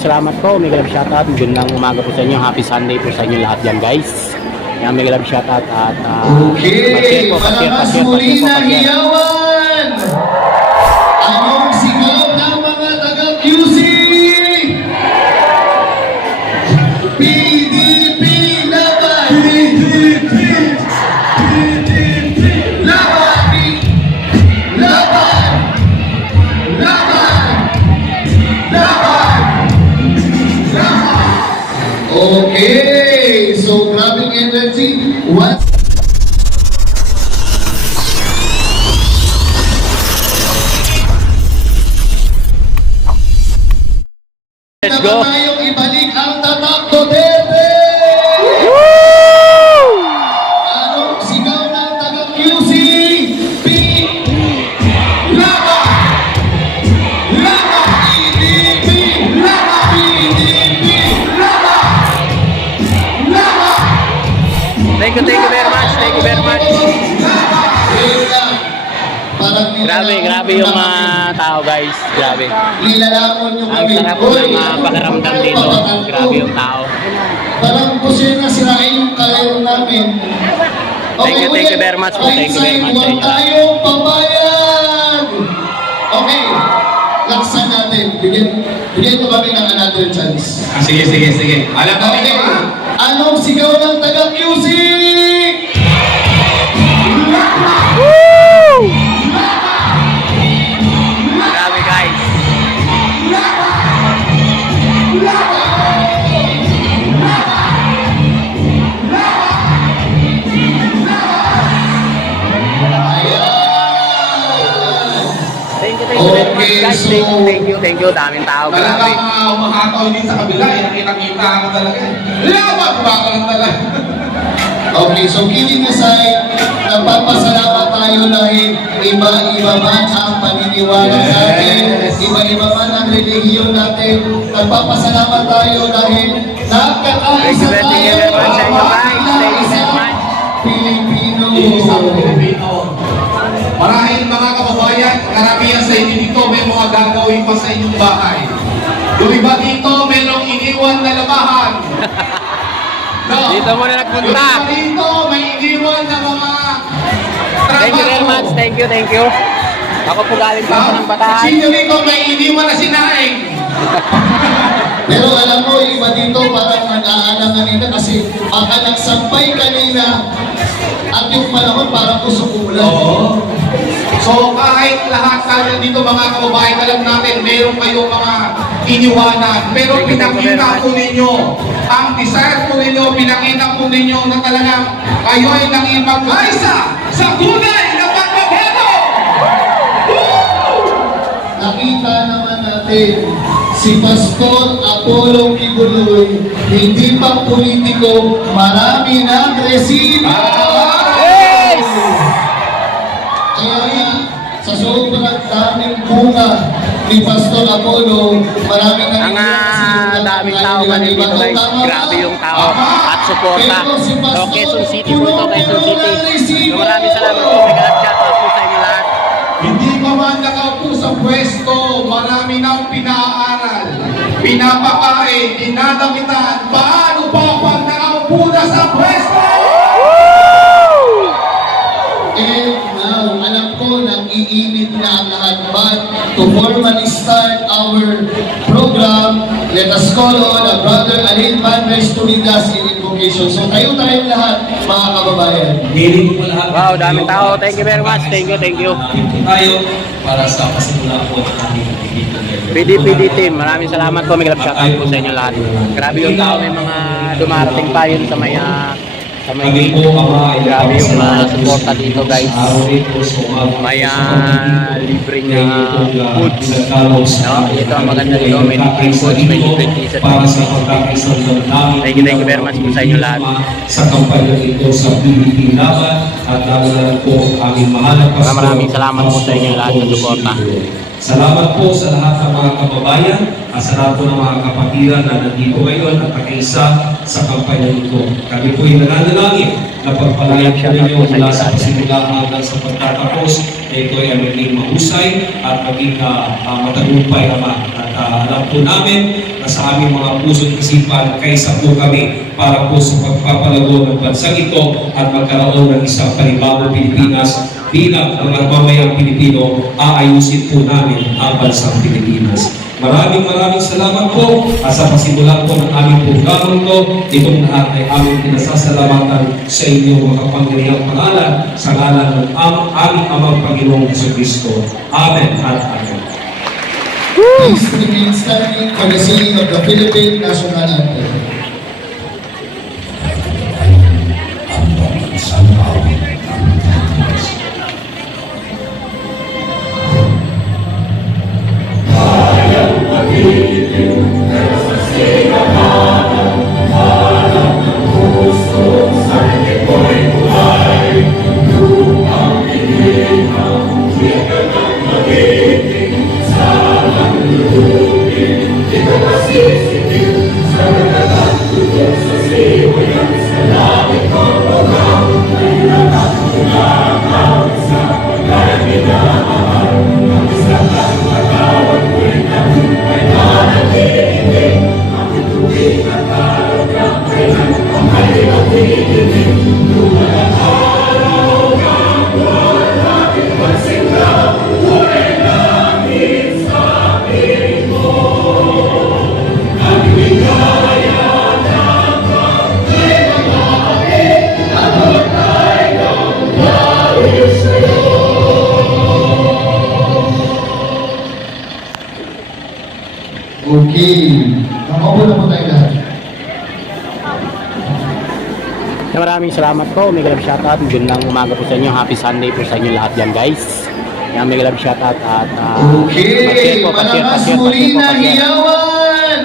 maraming salamat po. Mega love shoutout. Magandang umaga po sa inyo. Happy Sunday po sa inyo lahat yan guys. Yan, mega love shoutout at uh, Okay. Malakas muli na hiyawan. Anong Okay, so grabbing energy. Once Let's go! tayong ibalik ang Grabe, grabe yung mga tao guys. Grabe. Ang sarap ng uh, pakiramdam dito. tayo Grabe yung tao. Parang gusto nyo na sirain yung kalero namin. Thank you, thank you very much po. Thank you very much Huwag tayong pabayag! Okay, laksan natin. Bigyan, bigyan mo kami ng another chance. Ah, sige, sige, sige. Alam na Okay, ha? anong sigaw ng taga-QC? Okay, guys. so- Thank you, thank you, thank you. Daming tao. Talagang Grabe. uh, umahataw din sa kabila. Eh, nakita-kita ka talaga. Laban! Baka lang talaga. Okay, so kidding aside, nagpapasalamat tayo dahil iba-iba man ang paniniwala Yes. natin, iba-iba man ang relihiyon natin, nagpapasalamat tayo dahil nagkakaisa very isang much. Pilipino. Pilipino. Marahil mga kababayan, sa inyo dito may mga gagawin pa sa inyong bahay. Yung iba dito, mayroong iniwan na labahan. No? Dito muna nagpunta. Yung iba dito, may iniwan na mga trabaho. Thank you very much. Thank you, thank you. Ako po galing pa ako ng bataan. Sino rito may iniwan na sinaing? Pero alam mo, iba dito parang nag-aalang kanina kasi baka nagsampay kanina at yung panahon parang usok ulan. Oo. So kahit lahat tayo dito mga kababayan, alam natin meron kayong mga iniwanan. Pero pinakita po ninyo, ang desire po ninyo, pinakita po ninyo na talagang kayo ay nanging magkaisa sa tunay na pagbabago! Nakita naman natin si Pastor Apollo Kibuloy, hindi pa politiko, marami na resibo. Kaya nga, sa sobrang daming bunga ni Pastor Apollo, marami na Ang ah, daming tao kanina dito guys. Grabe yung tao at suporta. So Quezon City po ito, Quezon City. So maraming salamat po. May galap shoutout po sa inyo lahat. Hindi pa man nakaupo sa pwesto, marami nang pinaaral, pinapakain, dinadamitan, paano pa pag nakaupo na sa pwesto? And now, alam ko nag-iinit na ang lahat. But to formally start our program, let us call on our brother Alin lead us in invocation. occasion. So tayo tayong lahat, mga kababayan. Hiling po lahat. Wow, daming tao. Thank you very much. Thank you, thank you. Tayo para sa pasimula po ng ating. PDPD team, maraming salamat po. May grab shoutout po sa inyo lahat. Grabe yung tao, may mga dumarating pa yun sa may may Kami po, ay Grabe yung uh, nagpapasalamat suporta dito guys. May Sa pagdating libreng ng ah, itong, ah, foods. No, ito ang maganda dito. May nagkakaisa foods, may libreng t-shirt. Thank you, thank you very much po sa inyo lahat. Sa kampanya ito sa PBB Laban at lalo na po ang aming mahal. Maraming salamat po sa inyo lahat sa suporta. Salamat po sa lahat ng mga kababayan at sa lahat po ng mga kapatiran na nandito ngayon at nakiisa sa kampanya nito. Kami po ay nananalangin na pagpalayan po ninyo mula sa pasimula hanggang sa pagtatapos ito ay maging mahusay at maging uh, uh, matagumpay ama. At uh, alam po namin na sa aming mga puso't isipan, kaisa po kami para po sa pagpapalago ng bansang ito at magkaroon ng isang panibagong Pilipinas bilang mga mamayang Pilipino, aayusin po namin ang bansang Pilipinas. Maraming maraming salamat po at sa pasimula po ng aming programang ito, itong lahat ay aming pinasasalamatan sa inyong makapangyarihang pangalan sa ngalan ng am aming amang Panginoong Yeso Kristo. Amen at Amen. Please remain standing for the singing of the Philippine National Anthem. Okay. Maraming salamat po. May grab shoutout. Magandang umaga po sa inyo. Happy Sunday po sa inyo lahat yan guys. Yan, may grab shoutout at uh, Okay, malakas muli na hiyawan!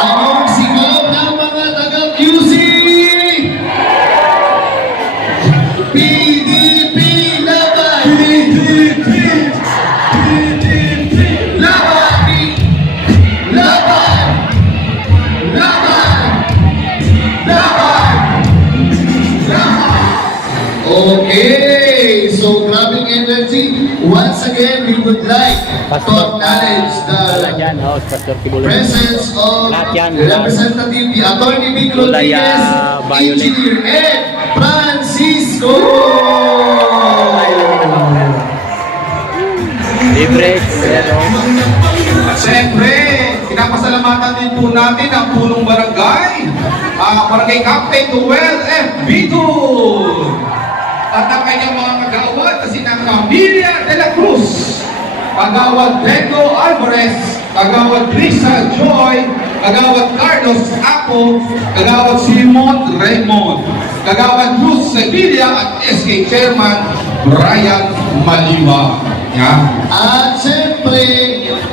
Anong sigaw ng mga taga-QC? PDP laban! PDP! PDP! Again, we would like to acknowledge the oh, Pastor presence of representative, the Attorney Vic Rodriguez. Engineer Ed Francisco! Libre, pero At syempre, pinapasalamatan din po natin ang punong barangay, ah barangay Captain Noel F. Vito. At ang kanyang mga kagawad na sina Camilla de la Cruz, kagawad Bego Alvarez, kagawad Risa Joy, kagawad Carlos Apo, kagawad Simon Raymond, kagawad Luz Sevilla at SK Chairman Brian Maliwa. Yan. At siyempre,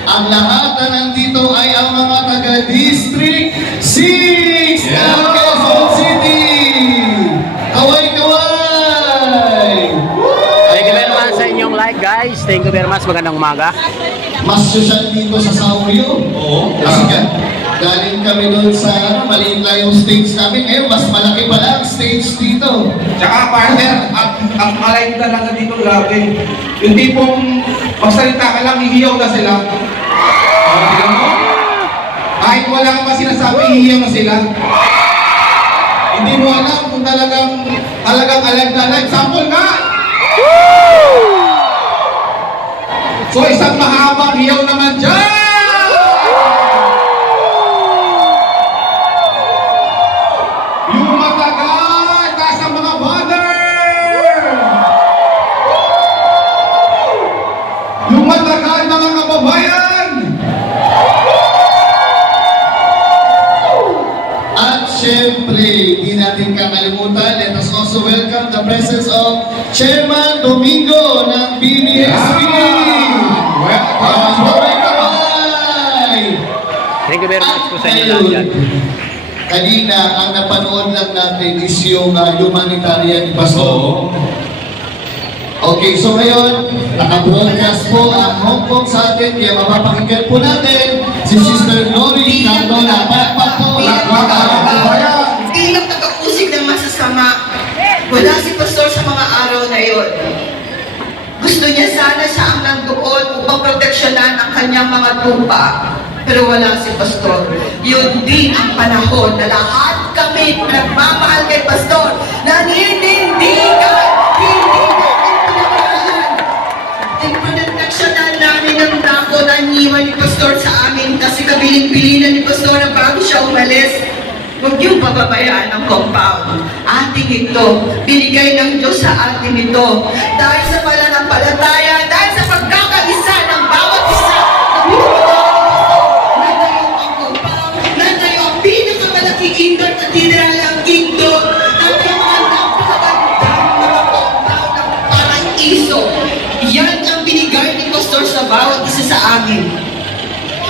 ang lahat na nandito ay ang mga taga-District 6 Much. Magandang umaga. Mas social dito sa Saurio. Oo. Kasi ka, galing kami doon sa ano, maliit lang yung stage namin. Ngayon, mas malaki pala ang stage dito. Tsaka partner, at ang alay talaga dito grabe. Yung tipong magsalita ka lang, hihiyaw na sila. Tignan mo. Kahit wala ka pa sinasabi, hihiyaw na sila. Hindi mo alam kung talagang talagang alive na alive. Sample nga! So isang mahabang hiyaw naman dyan! Yung matagal, taas mga brother! Yung matagal, mga kababayan! At syempre, hindi natin kakalimutan, let us also welcome the presence of Chairman Domingo ng BBSP! Yeah. Thank you very much po sa inyo At lahat dyan. Kanina, ang napanood lang natin is yung uh, humanitarian ni Pastor. Okay, so ngayon, naka-broadcast po ang Hong Kong sa atin, kaya mapapakinggan po natin si Sister Glory Cardona. Palakpak po! Palakpak, kababayan! bilang tagausig ng masasama, wala si Pastor sa mga araw na iyon. Gusto niya sana siya ang nandoon upang proteksyonan ang kanyang mga tupa. Pero wala si Pastor. Yun din ang panahon na lahat kami nagmamahal kay Pastor. Naninindigan! Hindi namin pinamahal. Tinproteksyonan namin ang dako na iniwan ni Pastor sa amin kasi kabiling-bilinan ni Pastor na bago siya umalis. Huwag niyong pababayaan ang compound. Ating ito, binigay ng Diyos sa atin ito. Dahil sa pananampalataya,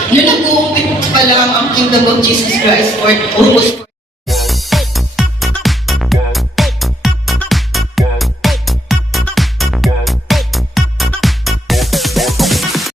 amin. Nung nag-uumpit pa lang ang Kingdom of Jesus Christ for almost